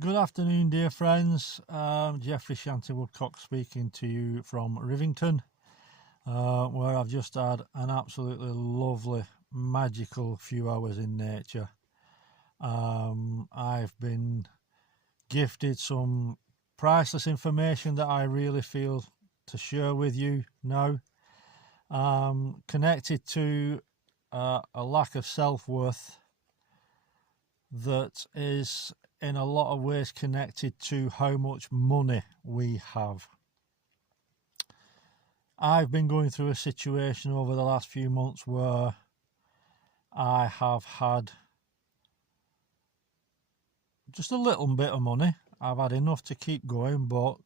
Good afternoon, dear friends. Jeffrey Shanty Woodcock speaking to you from Rivington, where I've just had an absolutely lovely, magical few hours in nature. I've been gifted some priceless information that I really feel to share with you now, connected to a lack of self-worth that is in a lot of ways connected to how much money we have. I've been going through a situation over the last few months where I have had just a little bit of money. I've had enough to keep going, but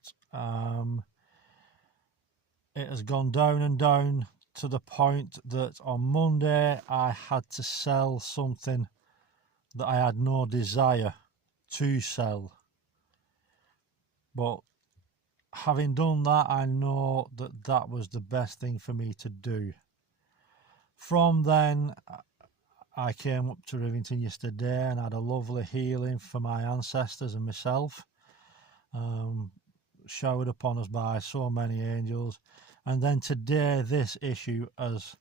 it has gone down and down to the point that on Monday I had to sell something that I had no desire to sell. But having done that, I know that that was the best thing for me to do. From then, I came up to Rivington yesterday and had a lovely healing for my ancestors and myself, showered upon us by so many angels. And then today, this issue has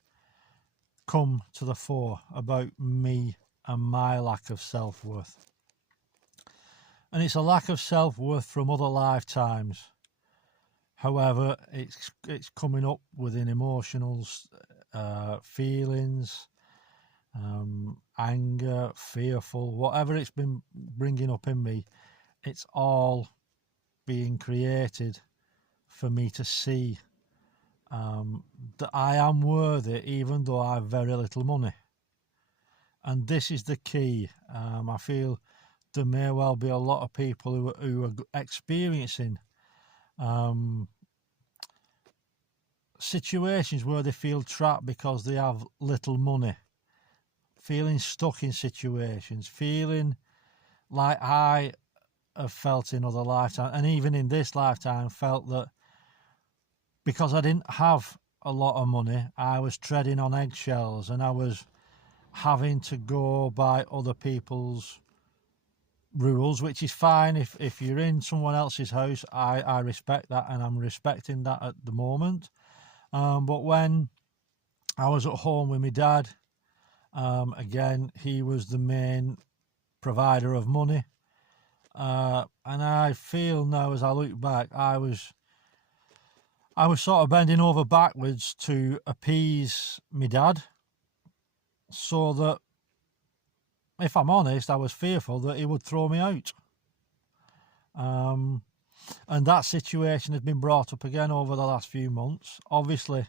come to the fore about me and my lack of self-worth. And it's a lack of self-worth from other lifetimes. However, it's coming up within emotional feelings, anger, fearful, whatever it's been bringing up in me, it's all being created for me to see that I am worthy even though I have very little money. And this is the key. I feel there may well be a lot of people who are experiencing situations where they feel trapped because they have little money, feeling stuck in situations, feeling like I have felt in other lifetimes, and even in this lifetime felt that because I didn't have a lot of money, I was treading on eggshells and I was having to go by other people's rules, which is fine. If you're in someone else's house, I respect that, and I'm respecting that at the moment. But when I was at home with my dad, again, he was the main provider of money. And I feel now, as I look back, I was sort of bending over backwards to appease my dad, so that, if I'm honest, I was fearful that he would throw me out. And that situation has been brought up again over the last few months. Obviously,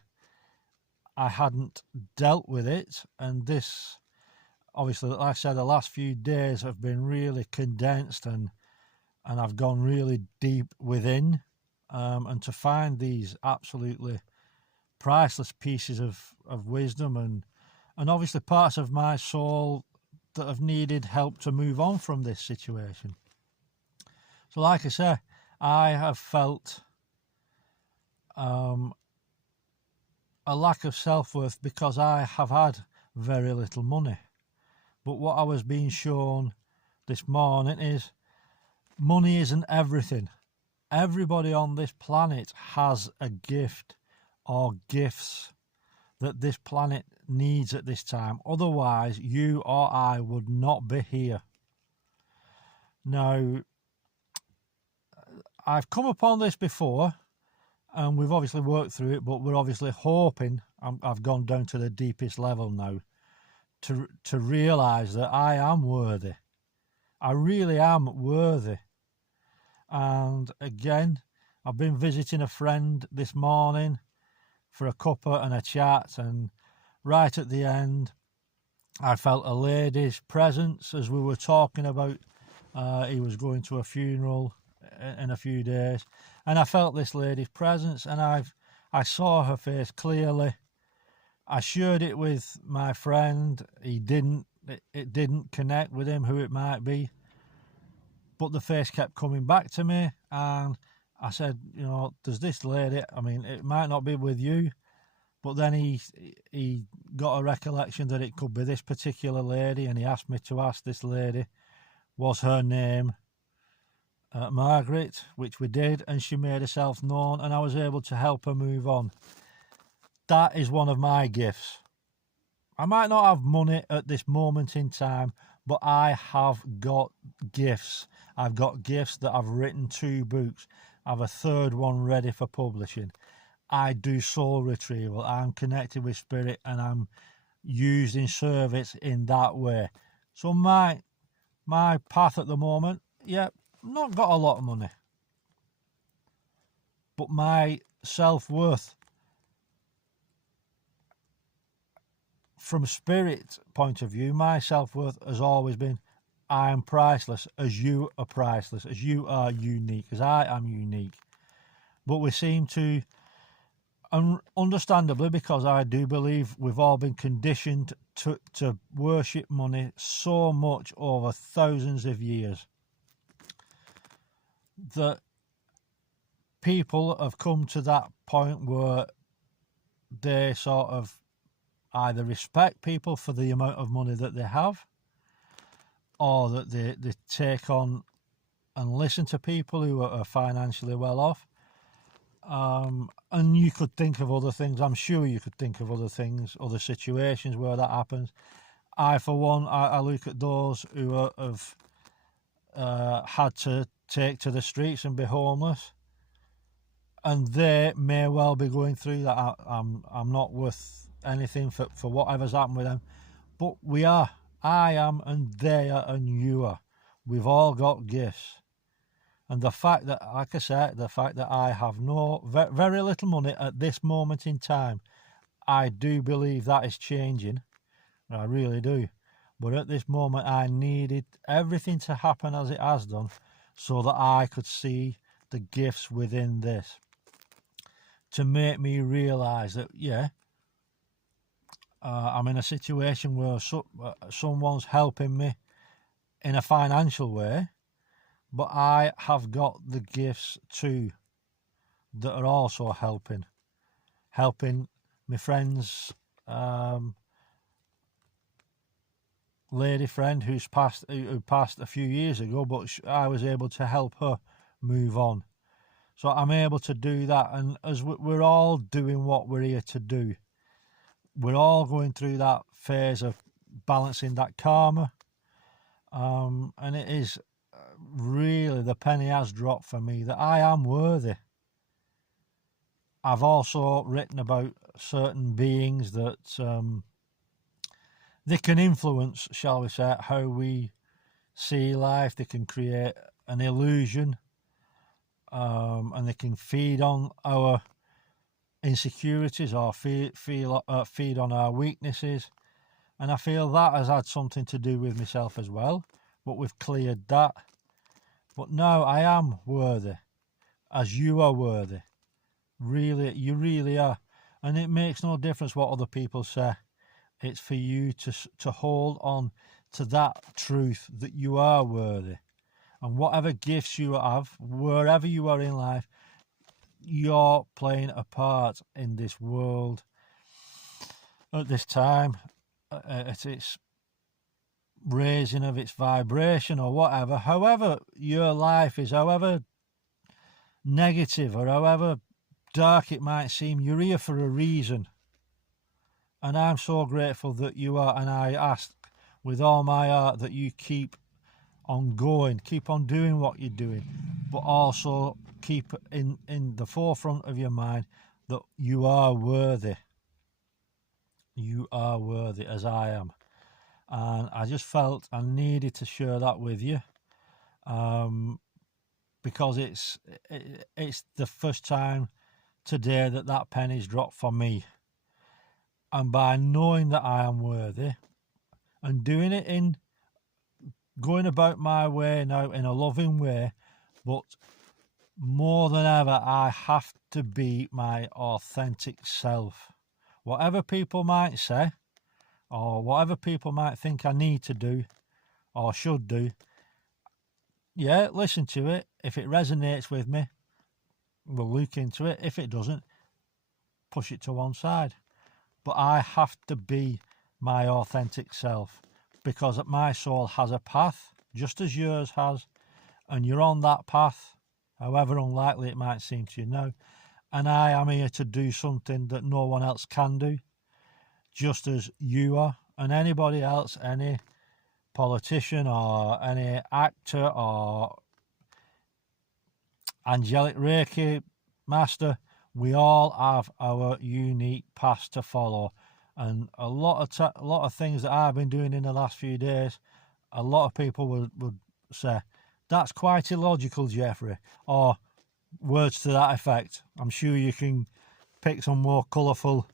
I hadn't dealt with it, and this, obviously, like I said, the last few days have been really condensed, and I've gone really deep within, and to find these absolutely priceless pieces of wisdom and obviously parts of my soul that have needed help to move on from this situation. So like I say, I have felt a lack of self-worth because I have had very little money. But what I was being shown this morning is money isn't everything. Everybody on this planet has a gift or gifts that this planet needs at this time. Otherwise, you or I would not be here. Now, I've come upon this before, and we've obviously worked through it, but we're obviously hoping, I've gone down to the deepest level now, to realise that I am worthy. I really am worthy. And again, I've been visiting a friend this morning for a cuppa and a chat, and right at the end, I felt a lady's presence as we were talking about. He was going to a funeral in a few days, and I felt this lady's presence, and I saw her face clearly. I shared it with my friend. It didn't connect with him, who it might be, but the face kept coming back to me, and I said, there's this lady. I mean, it might not be with you, but then he got a recollection that it could be this particular lady, and he asked me to ask this lady, was her name Margaret, which we did, and she made herself known, and I was able to help her move on. That is one of my gifts. I might not have money at this moment in time, but I have got gifts. I've got gifts that I've written 2 books. I have a 3rd one ready for publishing. I do soul retrieval. I'm connected with spirit, and I'm used in service in that way. So my path at the moment, yeah, not got a lot of money, but my self-worth from spirit point of view, my self-worth has always been, I am priceless, as you are priceless, as you are unique, as I am unique. But we seem to, understandably, because I do believe we've all been conditioned to worship money so much over thousands of years, that people have come to that point where they sort of either respect people for the amount of money that they have, or that they take on and listen to people who are financially well off. And you could think of other things. I'm sure you could think of other things, other situations where that happens. I, for one, I look at those who have had to take to the streets and be homeless, and they may well be going through that. I'm not worth anything for whatever's happened with them, but we are. I am, and they are, and you are. We've all got gifts. And the fact that, like I said, the fact that I have very little money at this moment in time, I do believe that is changing. I really do. But at this moment, I needed everything to happen as it has done, so that I could see the gifts within this, to make me realise that, yeah, I'm in a situation where someone's helping me in a financial way, but I have got the gifts too that are also helping my friends, lady friend who passed a few years ago, but I was able to help her move on. So I'm able to do that, and as we're all doing what we're here to do, we're all going through that phase of balancing that karma, and it is really, the penny has dropped for me that I am worthy. I've also written about certain beings that they can influence, shall we say, how we see life. They can create an illusion, and they can feed on our insecurities, or feed on our weaknesses. And I feel that has had something to do with myself as well, but we've cleared that. But now I am worthy, as you are worthy. Really, you really are. And it makes no difference what other people say. It's for you to hold on to that truth that you are worthy. And whatever gifts you have, wherever you are in life, you're playing a part in this world at this time, at its raising of its vibration or whatever. However your life is, however negative or however dark it might seem, you're here for a reason. And I'm so grateful that you are, and I ask with all my heart that you keep on going, keep on doing what you're doing, but also keep in the forefront of your mind that you are worthy. You are worthy, as I am. And I just felt I needed to share that with you, because it's the first time today that penny's dropped for me. And by knowing that I am worthy and doing it in going about my way now in a loving way, but more than ever, I have to be my authentic self. Whatever people might say, or whatever people might think I need to do or should do, yeah, listen to it. If it resonates with me, we'll look into it. If it doesn't, push it to one side. But I have to be my authentic self, because my soul has a path, just as yours has, and you're on that path, however unlikely it might seem to you now, and I am here to do something that no one else can do, just as you are, and anybody else, any politician or any actor or angelic Reiki master, we all have our unique path to follow. And a lot of things that I've been doing in the last few days, a lot of people would say, that's quite illogical, Jeffrey, or words to that effect. I'm sure you can pick some more colourful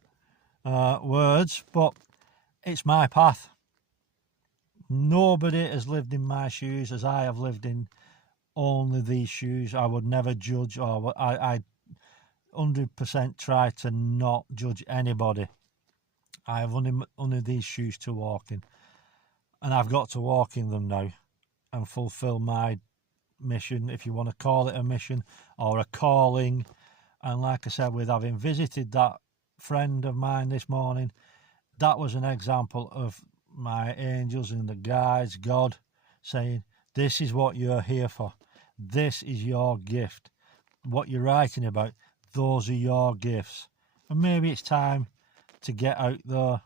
words, but it's my path. Nobody has lived in my shoes as I have lived in only these shoes. I would never judge, or I 100% try to not judge anybody. I have only these shoes to walk in, and I've got to walk in them now and fulfill my mission, if you want to call it a mission or a calling. And like I said, with having visited that friend of mine this morning, that was an example of my angels and the guides, God, saying, this is what you're here for. This is your gift. What you're writing about, those are your gifts. And maybe it's time to get out there.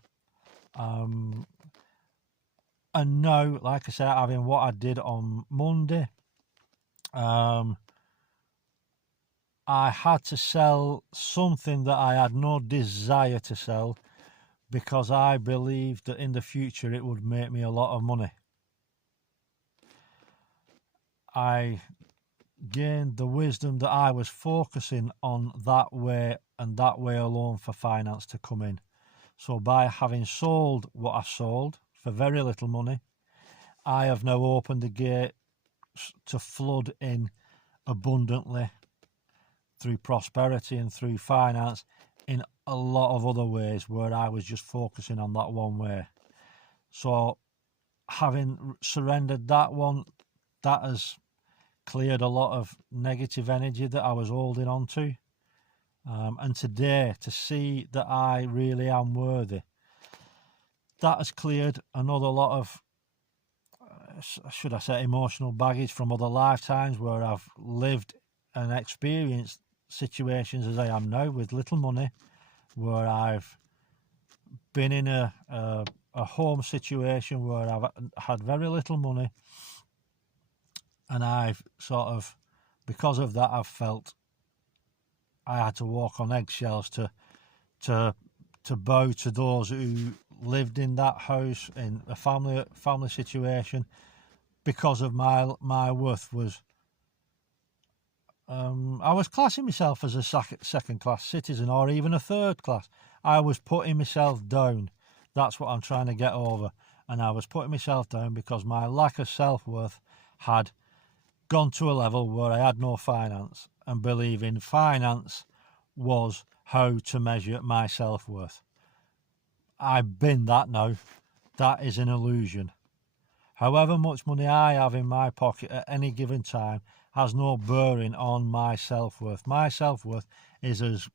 And now, like I said, having what I did on Monday, I had to sell something that I had no desire to sell, because I believed that in the future it would make me a lot of money. I gained the wisdom that I was focusing on that way and that way alone for finance to come in. So by having sold what I sold for very little money, I have now opened the gate to flood in abundantly through prosperity and through finance in a lot of other ways where I was just focusing on that one way. So having surrendered that one, that has cleared a lot of negative energy that I was holding on to. And today, to see that I really am worthy, that has cleared another lot of, should I say, emotional baggage from other lifetimes where I've lived and experienced situations as I am now with little money, where I've been in a home situation where I've had very little money, and I've sort of, because of that, I've felt I had to walk on eggshells to bow to those who lived in that house in a family situation, because of my worth was. I was classing myself as a second class citizen, or even a third class. I was putting myself down. That's what I'm trying to get over. And I was putting myself down because my lack of self-worth had gone to a level where I had no finance, and believing finance was how to measure my self-worth. I've been that now. That is an illusion. However much money I have in my pocket at any given time has no bearing on my self-worth. My self-worth is as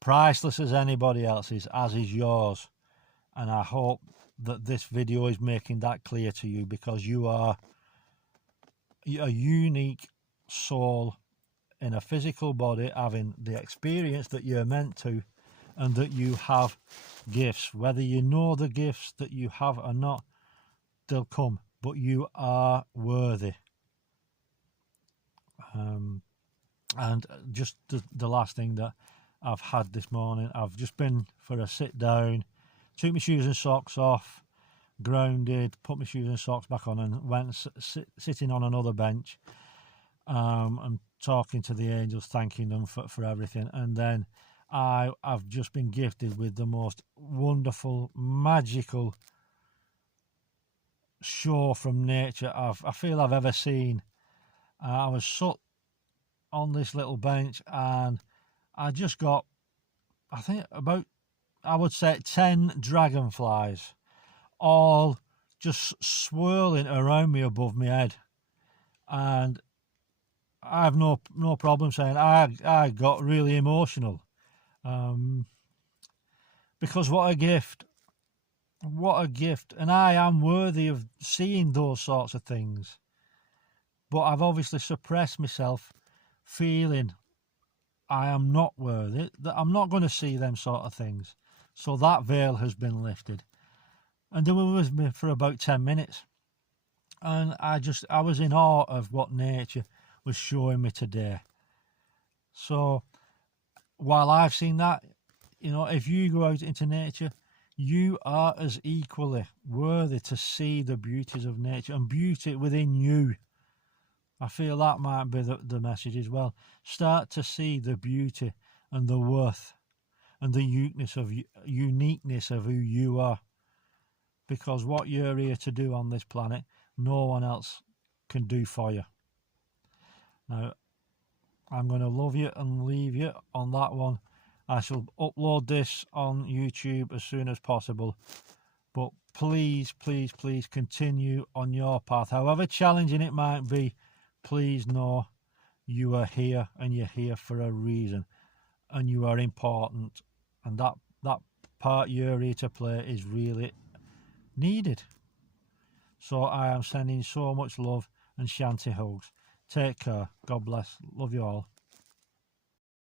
priceless as anybody else's, as is yours. And I hope that this video is making that clear to you, because you are a unique soul in a physical body, having the experience that you're meant to, and that you have gifts. Whether you know the gifts that you have or not, they'll come, but you are worthy. And just the last thing that I've had this morning, I've just been for a sit down, took my shoes and socks off, grounded, put my shoes and socks back on, and went sitting on another bench, and talking to the angels, thanking them for everything. And then I've just been gifted with the most wonderful, magical show from nature I feel I've ever seen. I was sat on this little bench, and I just got, I think about, I would say 10 dragonflies, all just swirling around me above my head. And I have no problem saying I got really emotional, because what a gift, and I am worthy of seeing those sorts of things. but I've obviously suppressed myself, feeling I am not worthy, that I'm not going to see them sort of things. So that veil has been lifted. And they were with me for about 10 minutes. And I was in awe of what nature was showing me today. So while I've seen that, you know, if you go out into nature, you are as equally worthy to see the beauties of nature and beauty within you. I feel that might be the message as well. Start to see the beauty and the worth and the uniqueness of who you are. Because what you're here to do on this planet, no one else can do for you. Now, I'm going to love you and leave you on that one. I shall upload this on YouTube as soon as possible. But please, please, please continue on your path. However challenging it might be, please know you are here and you're here for a reason. And you are important. And that part you're here to play is really needed. So I am sending so much love and shanty hugs. Take care. God bless. Love you all.